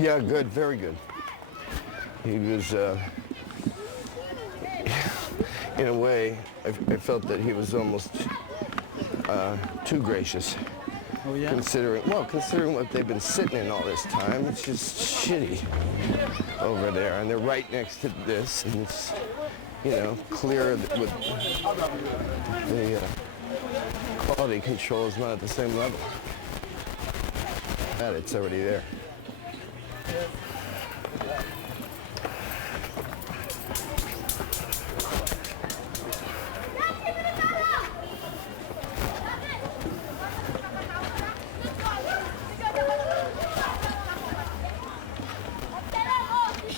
Yeah, good, very good. He was, in a way, I felt that he was almost too gracious. Oh, yeah? Considering what they've been sitting in all this time, it's just shitty over there. And they're right next to this, and it's, you know, clear that with the quality control is not at the same level. That it's already there.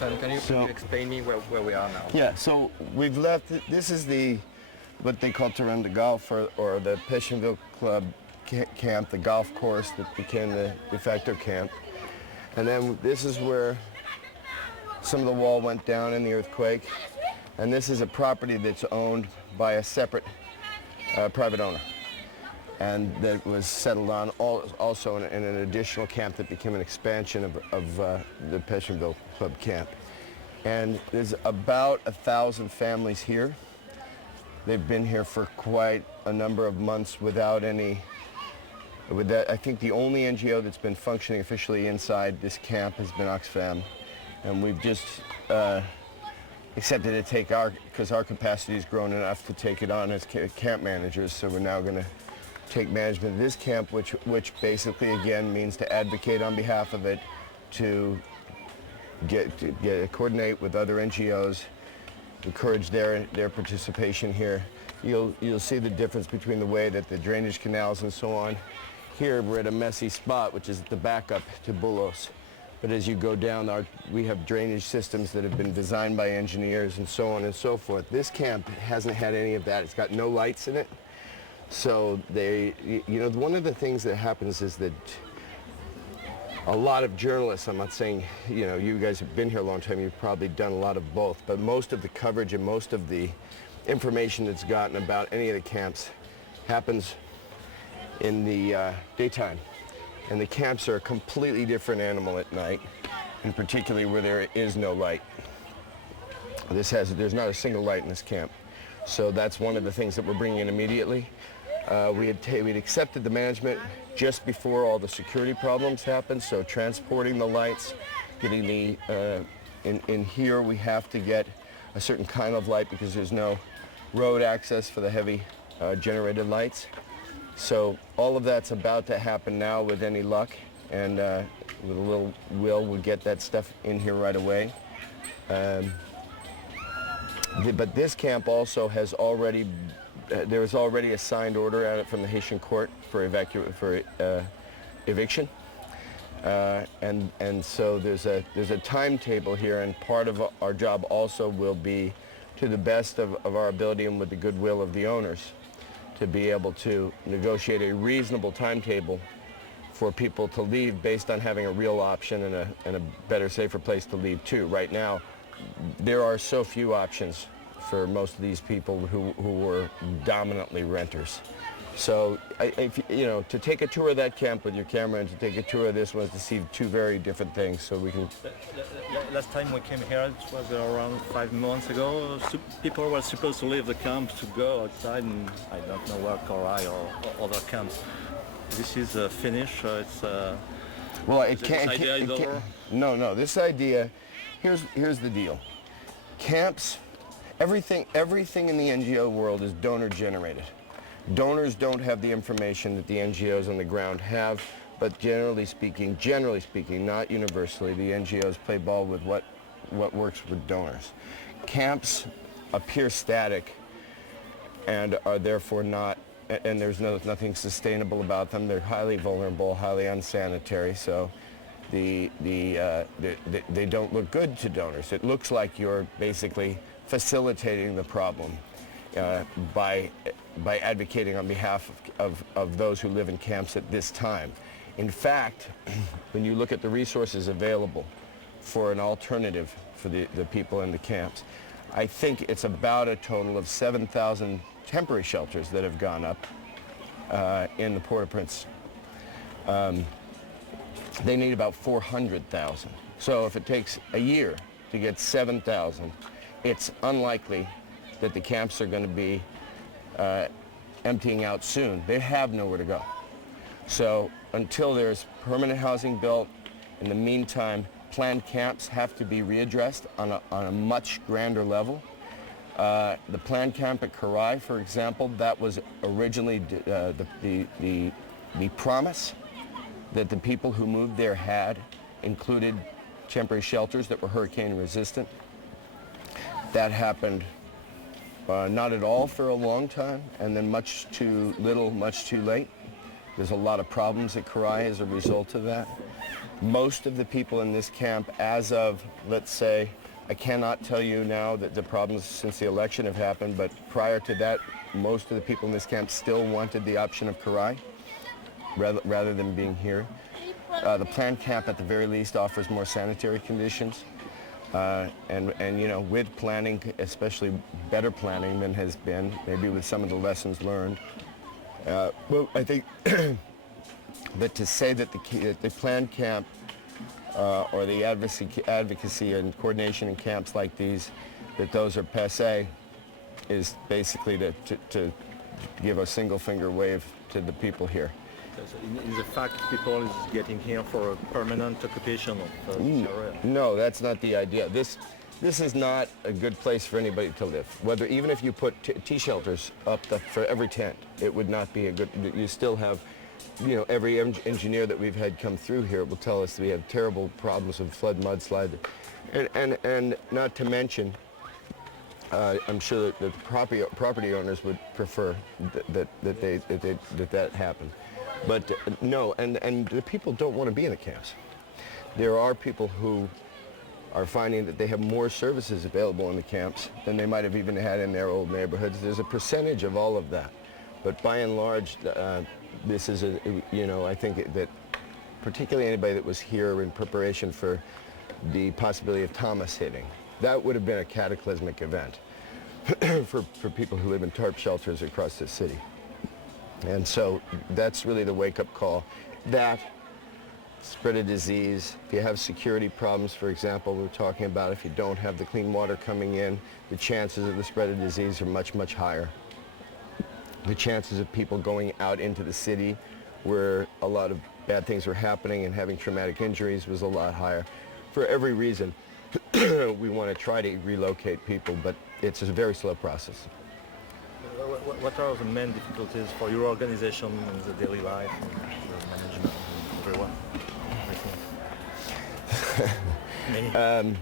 Sean, can you explain me where we are now? Yeah, so we've left, this is what they call Terrain de Golf, or the Pétionville Club camp, the golf course that became the de facto camp. And then this is where some of the wall went down in the earthquake. And this is a property that's owned by a separate private owner. And that was settled on also in an additional camp that became an expansion of the Pétionville Club camp. And there's about 1,000 families here. They've been here for quite a number of months without any, I think the only NGO that's been functioning officially inside this camp has been Oxfam. And we've just accepted to take because our capacity has grown enough to take it on as camp managers. So we're now going to take management of this camp, which basically again means to advocate on behalf of it, to coordinate with other NGOs, encourage their participation here. You'll see the difference between the way that the drainage canals and so on. Here we're at a messy spot, which is the backup to Bulos. But as you go down, we have drainage systems that have been designed by engineers and so on and so forth. This camp hasn't had any of that. It's got no lights in it. So one of the things that happens is that a lot of journalists, I'm not saying, you guys have been here a long time, you've probably done a lot of both, but most of the coverage and most of the information that's gotten about any of the camps happens in the daytime. And the camps are a completely different animal at night, and particularly where there is no light. There's not a single light in this camp. So that's one of the things that we're bringing in immediately. We'd accepted the management just before all the security problems happened, so transporting the lights, getting in here we have to get a certain kind of light because there's no road access for the heavy generated lights. So all of that's about to happen now with any luck, and with a little will, we'll get that stuff in here right away. But this camp also has already, there's already a signed order at it from the Haitian court for eviction. And so there's a timetable here, and part of our job also will be, to the best of our ability and with the goodwill of the owners, to be able to negotiate a reasonable timetable for people to leave based on having a real option and a better, safer place to leave too. Right now, there are so few options for most of these people who were dominantly renters. So, to take a tour of that camp with your camera and to take a tour of this one is to see two very different things. So we can. Last time we came here, it was around 5 months ago. People were supposed to leave the camp to go outside, and I don't know where Korai or other camps. This is finished. Well, it can't. No. This idea. Here's the deal. Camps. Everything in the NGO world is donor generated. Donors don't have the information that the NGOs on the ground have, but generally speaking, not universally, the NGOs play ball with what works with donors. Camps appear static and are therefore not, and there's nothing sustainable about them. They're highly vulnerable, highly unsanitary, so they don't look good to donors. It looks like you're basically facilitating the problem by advocating on behalf of those who live in camps at this time. In fact, when you look at the resources available for an alternative for the people in the camps, I think it's about a total of 7,000 temporary shelters that have gone up in the Port-au-Prince. they need about 400,000. So if it takes a year to get 7,000, it's unlikely that the camps are going to be emptying out soon. They have nowhere to go. So until there's permanent housing built, in the meantime, planned camps have to be readdressed on a much grander level. The planned camp at Karai, for example, that was originally the promise that the people who moved there had included temporary shelters that were hurricane resistant. That happened not at all for a long time, and then much too little, much too late. There's a lot of problems at Karai as a result of that. Most of the people in this camp, as of, let's say, I cannot tell you now that the problems since the election have happened, but prior to that, most of the people in this camp still wanted the option of Karai rather than being here. The planned camp, at the very least, offers more sanitary conditions. And you know, with planning, especially better planning than has been, maybe with some of the lessons learned. Well, I think that to say that the planned camp or the advocacy and coordination in camps like these, that those are passé, is basically to give a single finger wave to the people here. In the fact, people is getting here for a permanent occupation of this area. No, that's not the idea. This is not a good place for anybody to live. Whether even if you put T-shelters up for every tent, it would not be a good. You still have, you know, every engineer that we've had come through here will tell us that we have terrible problems with flood, mudslide, and not to mention, I'm sure that the property owners would prefer that happen. But no, and the people don't want to be in the camps. There are people who are finding that they have more services available in the camps than they might have even had in their old neighborhoods. There's a percentage of all of that. But by and large, this is I think that particularly anybody that was here in preparation for the possibility of Thomas hitting, that would have been a cataclysmic event for people who live in tarp shelters across the city. And so that's really the wake-up call. That, spread of disease, if you have security problems, for example, we're talking about if you don't have the clean water coming in, the chances of the spread of disease are much, much higher. The chances of people going out into the city where a lot of bad things were happening and having traumatic injuries was a lot higher. For every reason, we want to try to relocate people, but it's a very slow process. What are the main difficulties for your organization in the daily life, and the management, and everyone?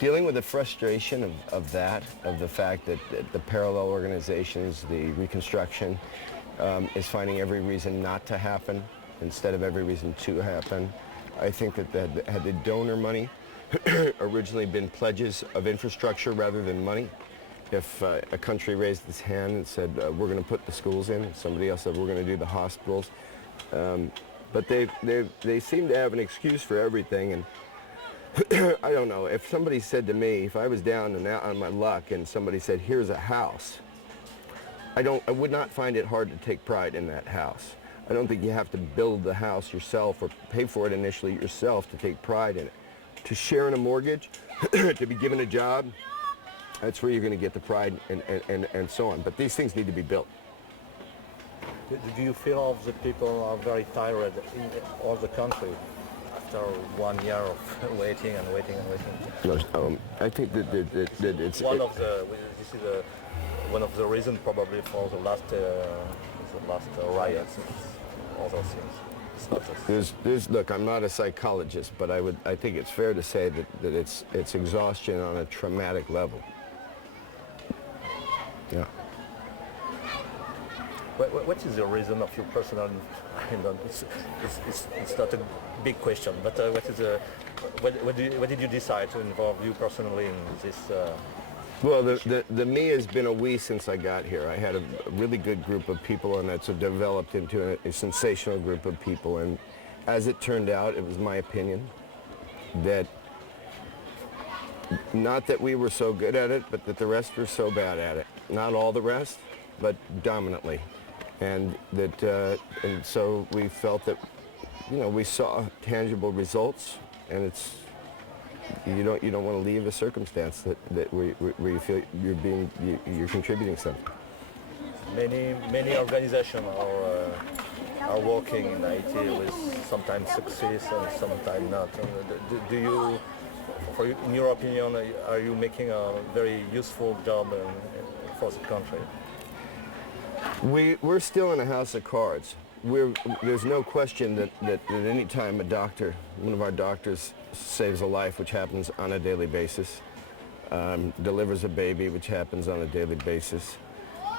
Dealing with the frustration of the fact that the parallel organizations, the reconstruction, is finding every reason not to happen instead of every reason to happen. I think that had the donor money originally been pledges of infrastructure rather than money, if a country raised its hand and said, we're going to put the schools in, and somebody else said, we're going to do the hospitals. But they seem to have an excuse for everything. And I don't know, if somebody said to me, if I was down and out on my luck and somebody said, here's a house, I would not find it hard to take pride in that house. I don't think you have to build the house yourself or pay for it initially yourself to take pride in it. To share in a mortgage, to be given a job, that's where you're going to get the pride and so on. But these things need to be built. Do you feel all the people are very tired in all the country after 1 year of waiting and waiting and waiting? No, I think that it's... This is one of the reasons probably for the last riots and all those things. Look, I'm not a psychologist, but I think it's fair to say that it's exhaustion on a traumatic level. Yeah. What is the reason of your personal? It's not a big question, but what did you decide to involve you personally in this? Well, the me has been a we since I got here. I had a really good group of people, and that's developed into a sensational group of people. And as it turned out, it was my opinion that not that we were so good at it, but that the rest were so bad at it. Not all the rest, but dominantly. And that, and so we felt that we saw tangible results, and it's you don't want to leave a circumstance where you feel you're contributing something. Many organizations are working in Haiti with sometimes success and sometimes not. Do you, in your opinion, are you making a very useful job for the country? We're still in a house of cards. There's no question that at any time one of our doctors saves a life, which happens on a daily basis, delivers a baby, which happens on a daily basis,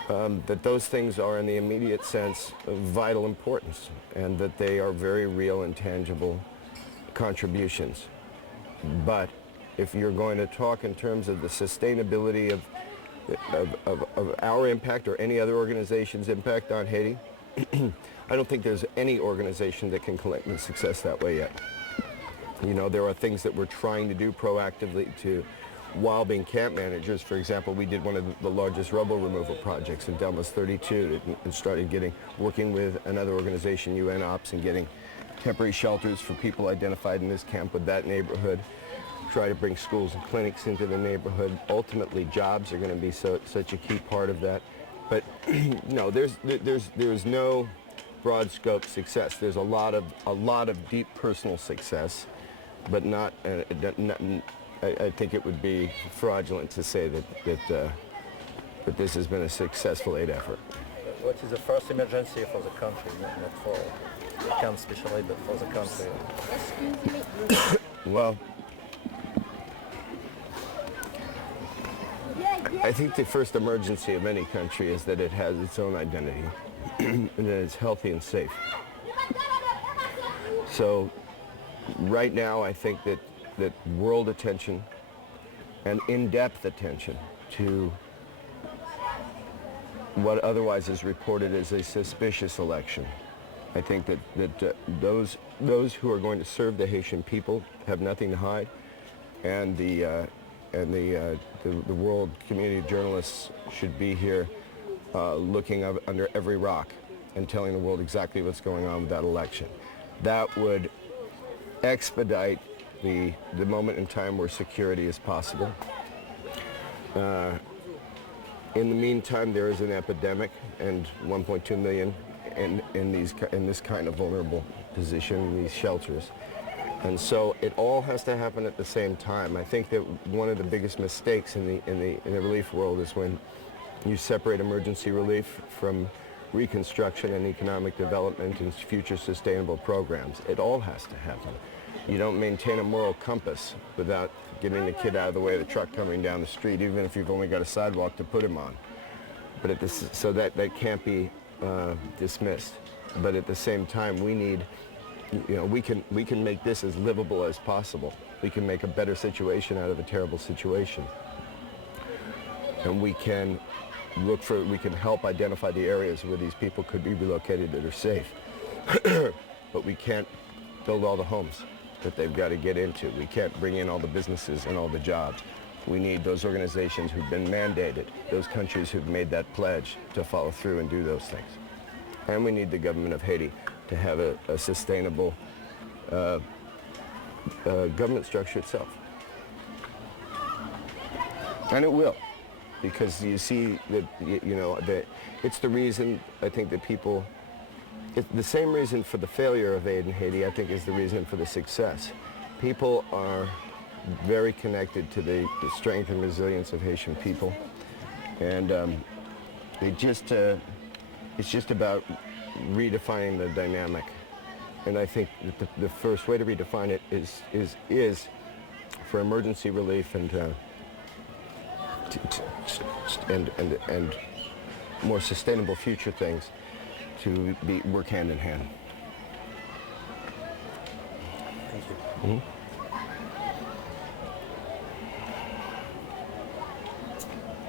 that those things are in the immediate sense of vital importance, and that they are very real and tangible contributions. But if you're going to talk in terms of the sustainability of our impact or any other organization's impact on Haiti, I don't think there's any organization that can collect the success that way yet. There are things that we're trying to do proactively while being camp managers. For example, we did one of the largest rubble removal projects in Delmas 32 and started working with another organization, UN Ops, and getting temporary shelters for people identified in this camp with that neighborhood. Try to bring schools and clinics into the neighborhood. Ultimately, jobs are going to be such a key part of that. But no, there's no broad scope success. There's a lot of deep personal success, but not. I think it would be fraudulent to say that this has been a successful aid effort. What is the first emergency for the country, not for the camp especially, but for the country? Well, I think the first emergency of any country is that it has its own identity and that it's healthy and safe. So right now I think that world attention and in-depth attention to what otherwise is reported as a suspicious election. I think that those who are going to serve the Haitian people have nothing to hide, and the world community of journalists should be here looking under every rock and telling the world exactly what's going on with that election. That would expedite the moment in time where security is possible. In the meantime, there is an epidemic, and 1.2 million in this kind of vulnerable position in these shelters. And so it all has to happen at the same time. I think that one of the biggest mistakes in the relief world is when you separate emergency relief from reconstruction and economic development and future sustainable programs. It all has to happen. You don't maintain a moral compass without getting the kid out of the way of the truck coming down the street, even if you've only got a sidewalk to put him on. But so that can't be dismissed. But at the same time, we need, we can make this as livable as possible. We can make a better situation out of a terrible situation. And we can help identify the areas where these people could be relocated that are safe. But we can't build all the homes that they've got to get into. We can't bring in all the businesses and all the jobs. We need those organizations who've been mandated, those countries who've made that pledge to follow through and do those things. And we need the government of Haiti to have a sustainable government structure itself. And it will, because you see that, that it's the reason I think that people, the same reason for the failure of aid in Haiti, I think, is the reason for the success. People are very connected to the strength and resilience of Haitian people, and it's just about redefining the dynamic. And I think that the first way to redefine it is for emergency relief and more sustainable future things to work hand in hand. Thank you. Mm-hmm.